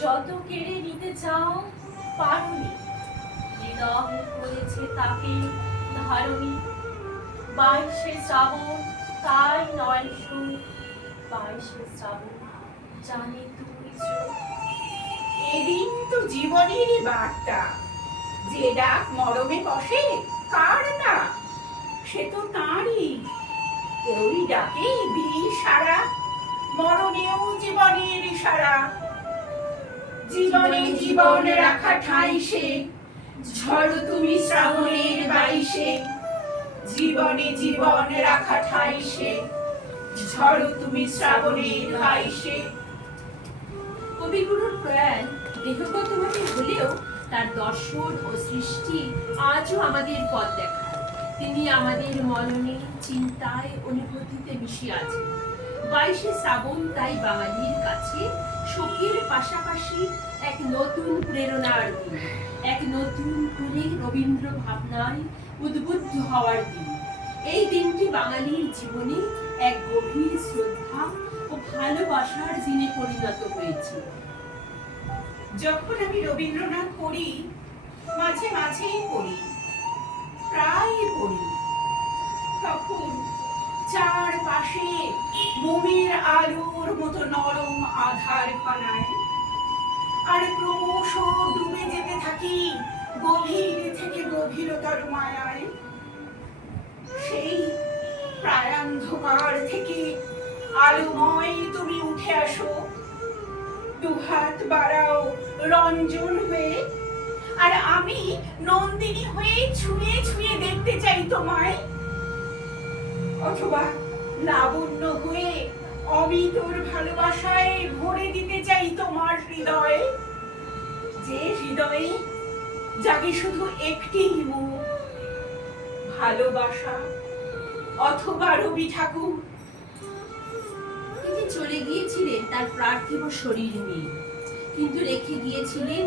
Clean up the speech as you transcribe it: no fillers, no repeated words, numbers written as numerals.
যত কেড়ে নিতে চাও পারোনি, হৃদয় করেছে তাকে ধারণী। 22শে শ্রাবণ তাই নয় সুখ, 22শে শ্রাবণ জানে তুই চোখ। এদিন তো জীবনেরই বার্তা, যে ডাক মরমে বসে কার তা, সে তো তাঁরই। ওই ডাকে দিই সারা, মরণেও জীবনের ইশারা। জীবনে জীবন রাখা ঠাঁই সে, ঝড়ো তুমি শ্রাবণের 22শে। জীবনে জীবন রাখা ঠাঁই সে, ঝড়ো তুমি শ্রাবণের 22শে। কবিগুরুর প্রয়াণ দেহগতভাবে হলেও তার দর্শন ও সৃষ্টি আজও আমাদের পথ দেখায়। তিনি আমাদের মননে, চিন্তায়, অনুভূতিতে মিশে আছেন। 22শে শ্রাবণ তাই বাঙালির কাছে শোকের পাশাপাশি এক নতুন প্রেরণার দিন, এক নতুন করে রবীন্দ্র ভাবনায় উদ্বুদ্ধ হওয়ার দিন। এই দিনটি বাঙালির জীবনে এক গভীর শ্রদ্ধা ও ভালোবাসার দিনে পরিণত হয়েছে। যখন আমি রবীন্দ্রনাথ পড়ি, মাঝে মাঝেই পড়ি, প্রায় পড়ি, তখন চারপাশে মোমের আলোর মতো নরম আধার ঘনায়, আর ক্রমশ ডুবে যেতে থাকি গভীর থেকে গভীরতর মায়ায়। সেই প্রায়ান্ধকার থেকে আলোময় তুমি উঠে আসো, দুহাত বাড়াও রঞ্জন হয়ে, আর আমি নন্দিনী হয়ে ছুঁয়ে ছুঁয়ে দেখতে চাই তোমায়। অথবা লাবণ্য হয়ে অমিতর ভালোবাসায় ভরে দিতে চাই তোমার হৃদয়ে, যে হৃদয়ে জাগে শুধু একটি মুখ, ভালোবাসা। অথবা রবি ঠাকুর, তিনি চলে গিয়েছিলেন তার পার্থিব শরীর নিয়ে, কিন্তু রেখে গিয়েছিলেন